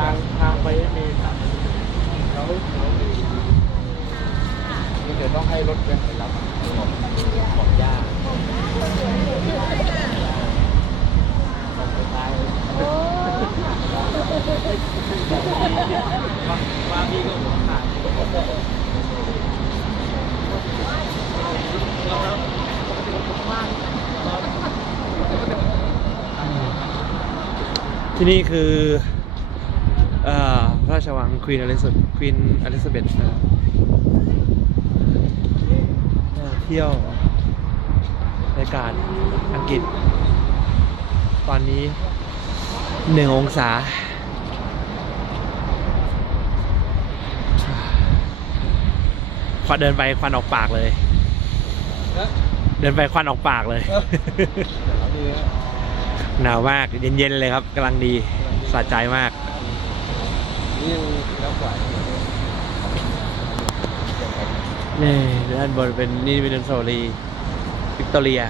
ทางทางไปมีครับเราเราเดี๋ยวต้องให้รถเบนไปรับของของยากของสุดท้ายว่าพี่ก็หัวขาดที่นี่คือ ระราชวังควีนอลิซาควีนอลิซาเบธนะครับเอ่อเที่ยวบรรยากาศอังกฤษ ตอนนี้หนึ่งองศา ควันเดินไปควันออกปากเลย เดินไปควันออกปากเลย หนาวมากเย็นๆเลยครับกำลังดีสะใจมาก นี่ยังแล้วกว่า นี่ด้านบนเป็นนี่เป็นอนุสาวรีย์วิกตอเรีย